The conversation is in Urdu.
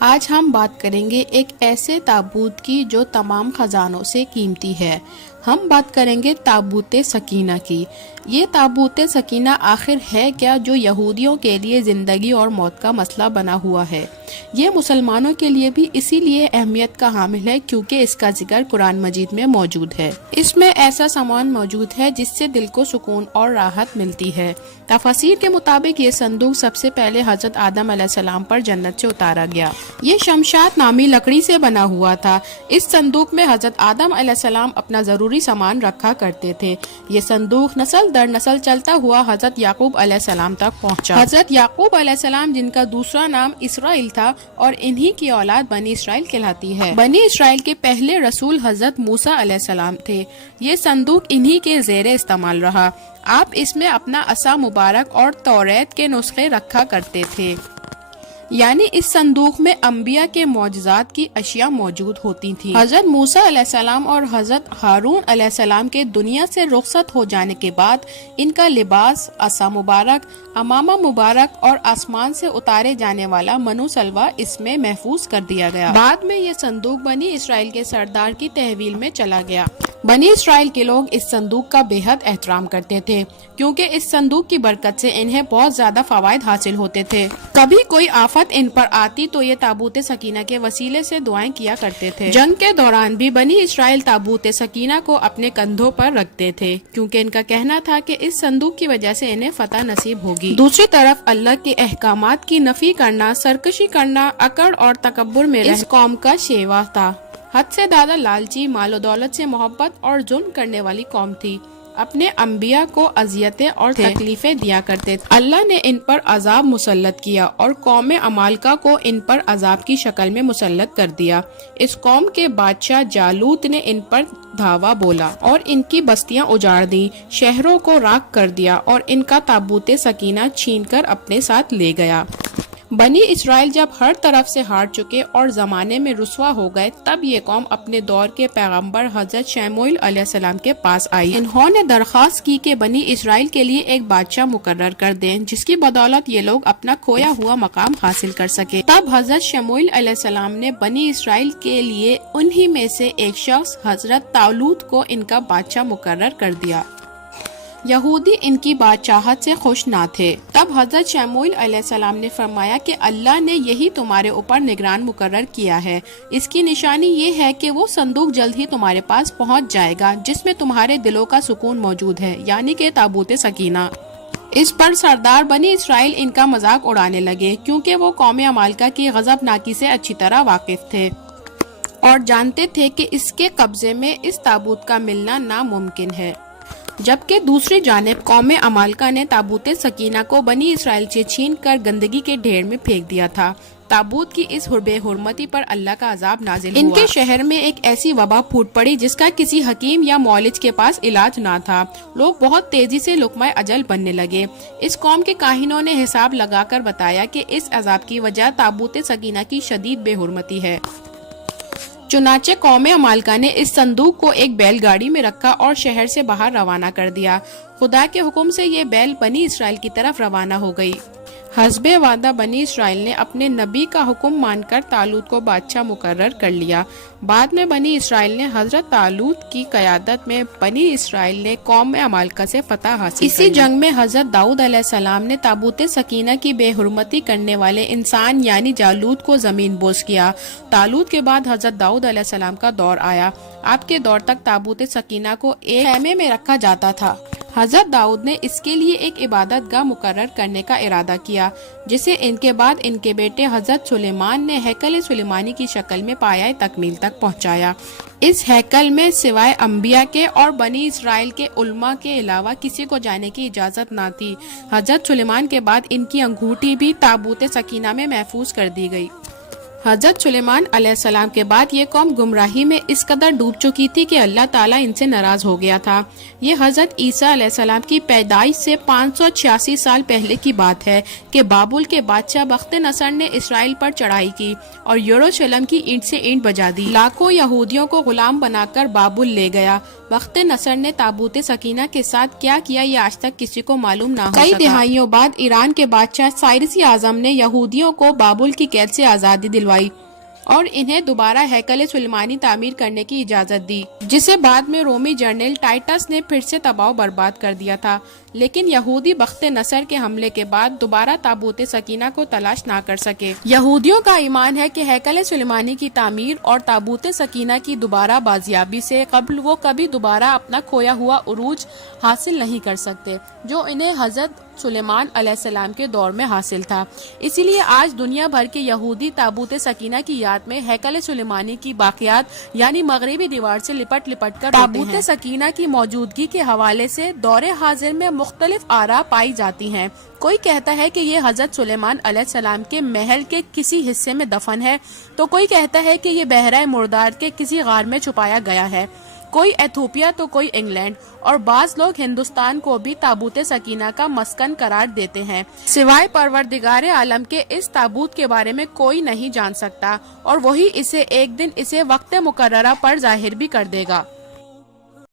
آج ہم بات کریں گے ایک ایسے تابوت کی جو تمام خزانوں سے قیمتی ہے۔ ہم بات کریں گے تابوت سکینہ کی۔ یہ تابوت سکینہ آخر ہے کیا جو یہودیوں کے لیے زندگی اور موت کا مسئلہ بنا ہوا ہے؟ یہ مسلمانوں کے لیے بھی اسی لیے اہمیت کا حامل ہے کیونکہ اس کا ذکر قرآن مجید میں موجود ہے۔ اس میں ایسا سامان موجود ہے جس سے دل کو سکون اور راحت ملتی ہے۔ تفاسیر کے مطابق یہ صندوق سب سے پہلے حضرت آدم علیہ السلام پر جنت سے اتارا گیا۔ یہ شمشاد نامی لکڑی سے بنا ہوا تھا۔ اس صندوق میں حضرت آدم علیہ السلام اپنا ضروری سامان رکھا کرتے تھے۔ یہ صندوق نسل در نسل چلتا ہوا حضرت یعقوب علیہ السلام تک پہنچا۔ حضرت یعقوب علیہ السلام جن کا دوسرا نام اسرائیل تھا اور انہی کی اولاد بنی اسرائیل کہلاتی ہے۔ بنی اسرائیل کے پہلے رسول حضرت موسیٰ علیہ السلام تھے۔ یہ صندوق انہی کے زیر استعمال رہا۔ آپ اس میں اپنا عصا مبارک اور توریت کے نسخے رکھا کرتے تھے۔ یعنی اس صندوق میں انبیاء کے معجزات کی اشیاء موجود ہوتی تھیں۔ حضرت موسیٰ علیہ السلام اور حضرت ہارون علیہ السلام کے دنیا سے رخصت ہو جانے کے بعد ان کا لباس، عصا مبارک، امامہ مبارک اور آسمان سے اتارے جانے والا منو سلوہ اس میں محفوظ کر دیا گیا۔ بعد میں یہ صندوق بنی اسرائیل کے سردار کی تحویل میں چلا گیا۔ بنی اسرائیل کے لوگ اس صندوق کا بے حد احترام کرتے تھے کیونکہ اس صندوق کی برکت سے انہیں بہت زیادہ فوائد حاصل ہوتے تھے۔ کبھی کوئی آفت ان پر آتی تو یہ تابوت سکینہ کے وسیلے سے دعائیں کیا کرتے تھے۔ جنگ کے دوران بھی بنی اسرائیل تابوت سکینہ کو اپنے کندھوں پر رکھتے تھے کیونکہ ان کا کہنا تھا کہ اس صندوق کی وجہ سے انہیں فتح نصیب ہوگی۔ دوسری طرف اللہ کے احکامات کی نفی کرنا، سرکشی کرنا، اکڑ اور تکبر میں اس قوم کا شیوا تھا۔ حد سے زیادہ لالچی، مال و دولت سے محبت اور ظلم کرنے والی قوم تھی۔ اپنے انبیاء کو اذیتیں اور تکلیفیں دیا کرتے تھے۔ اللہ نے ان پر عذاب مسلط کیا اور قوم عمالقہ کو ان پر عذاب کی شکل میں مسلط کر دیا۔ اس قوم کے بادشاہ جالوت نے ان پر دھاوا بولا اور ان کی بستیاں اجاڑ دیں، شہروں کو راکھ کر دیا اور ان کا تابوت سکینہ چھین کر اپنے ساتھ لے گیا۔ بنی اسرائیل جب ہر طرف سے ہار چکے اور زمانے میں رسوا ہو گئے تب یہ قوم اپنے دور کے پیغمبر حضرت شموئیل علیہ السلام کے پاس آئی۔ انہوں نے درخواست کی کہ بنی اسرائیل کے لیے ایک بادشاہ مقرر کر دیں جس کی بدولت یہ لوگ اپنا کھویا ہوا مقام حاصل کر سکے۔ تب حضرت شموئیل علیہ السلام نے بنی اسرائیل کے لیے انہی میں سے ایک شخص حضرت طالوت کو ان کا بادشاہ مقرر کر دیا۔ یہودی ان کی بادشاہت سے خوش نہ تھے۔ تب حضرت شموئیل علیہ السلام نے فرمایا کہ اللہ نے یہی تمہارے اوپر نگران مقرر کیا ہے۔ اس کی نشانی یہ ہے کہ وہ صندوق جلد ہی تمہارے پاس پہنچ جائے گا جس میں تمہارے دلوں کا سکون موجود ہے، یعنی کہ تابوت سکینہ۔ اس پر سردار بنی اسرائیل ان کا مذاق اڑانے لگے کیونکہ وہ قوم عمالقہ کی غضبناکی سے اچھی طرح واقف تھے اور جانتے تھے کہ اس کے قبضے میں اس تابوت کا ملنا ناممکن ہے۔ جبکہ دوسری جانب قوم عمالقہ نے تابوت سکینہ کو بنی اسرائیل سے چھین کر گندگی کے ڈھیر میں پھینک دیا تھا۔ تابوت کی اس بے حرمتی پر اللہ کا عذاب نازل ہوا۔ ان کے شہر میں ایک ایسی وبا پھوٹ پڑی جس کا کسی حکیم یا معالج کے پاس علاج نہ تھا۔ لوگ بہت تیزی سے لقمہ اجل بننے لگے۔ اس قوم کے کاہنوں نے حساب لگا کر بتایا کہ اس عذاب کی وجہ تابوت سکینہ کی شدید بے حرمتی ہے۔ چنانچہ قوم عمالقہ نے اس صندوق کو ایک بیل گاڑی میں رکھا اور شہر سے باہر روانہ کر دیا۔ خدا کے حکم سے یہ بیل بنی اسرائیل کی طرف روانہ ہو گئی۔ حسب وعدہ بنی اسرائیل نے اپنے نبی کا حکم مان کر طالوت کو بادشاہ مقرر کر لیا۔ بعد میں بنی اسرائیل نے حضرت طالوت کی قیادت میں بنی اسرائیل نے قوم عمالقہ سے فتح حاصل کی۔ اسی جنگ میں حضرت داؤد علیہ السلام نے تابوت سکینہ کی بے حرمتی کرنے والے انسان یعنی جالوت کو زمین بوس کیا۔ طالوت کے بعد حضرت داؤد علیہ السلام کا دور آیا۔ آپ کے دور تک تابوت سکینہ کو ایک خیمے میں رکھا جاتا تھا۔ حضرت داؤد نے اس کے لیے ایک عبادت گاہ مقرر کرنے کا ارادہ کیا جسے ان کے بعد ان کے بیٹے حضرت سلیمان نے ہیکل سلیمانی کی شکل میں پایہ تکمیل تک پہنچایا۔ اس ہیکل میں سوائے انبیاء کے اور بنی اسرائیل کے علماء کے علاوہ کسی کو جانے کی اجازت نہ تھی۔ حضرت سلیمان کے بعد ان کی انگوٹھی بھی تابوت سکینہ میں محفوظ کر دی گئی۔ حضرت سلیمان علیہ السلام کے بعد یہ قوم گمراہی میں اس قدر ڈوب چکی تھی کہ اللہ تعالیٰ ان سے ناراض ہو گیا تھا۔ یہ حضرت عیسیٰ علیہ السلام کی پیدائش سے 586 سال پہلے کی بات ہے کہ بابل کے بادشاہ بخت نصر نے اسرائیل پر چڑھائی کی اور یروشلم کی اینٹ سے اینٹ بجا دی۔ لاکھوں یہودیوں کو غلام بنا کر بابل لے گیا۔ بخت نصر نے تابوت سکینہ کے ساتھ کیا کیا یہ آج تک کسی کو معلوم نہ ہو سکا۔ کئی دہائیوں بعد ایران کے بادشاہ سائرس اعظم نے یہودیوں کو بابل کی قید سے آزادی دلوائی کروائی اور انہیں دوبارہ ہیکل سلیمانی تعمیر کرنے کی اجازت دی، جسے بعد میں رومی جنرل ٹائٹس نے پھر سے تباہ و برباد کر دیا تھا، لیکن یہودی بخت نصر کے حملے کے بعد دوبارہ تابوت سکینہ کو تلاش نہ کر سکے۔ یہودیوں کا ایمان ہے کہ ہیکل سلیمانی کی تعمیر اور تابوت سکینہ کی دوبارہ بازیابی سے قبل وہ کبھی دوبارہ اپنا کھویا ہوا عروج حاصل نہیں کر سکتے جو انہیں حضرت سلیمان علیہ السلام کے دور میں حاصل تھا۔ اسی لیے آج دنیا بھر کے یہودی تابوت سکینہ کی یاد میں ہیکل سلیمانی کی باقیات یعنی مغربی دیوار سے لپٹ کر تابوت سکینہ کی موجودگی کے حوالے سے دور حاضر میں مختلف آراء پائی جاتی ہیں۔ کوئی کہتا ہے کہ یہ حضرت سلیمان علیہ السلام کے محل کے کسی حصے میں دفن ہے، تو کوئی کہتا ہے کہ یہ بحیرہ مردار کے کسی غار میں چھپایا گیا ہے، کوئی ایتھوپیا تو کوئی انگلینڈ، اور بعض لوگ ہندوستان کو بھی تابوت سکینہ کا مسکن قرار دیتے ہیں۔ سوائے پروردگار عالم کے اس تابوت کے بارے میں کوئی نہیں جان سکتا، اور وہی اسے ایک دن اسے وقت مقررہ پر ظاہر بھی کر دے گا۔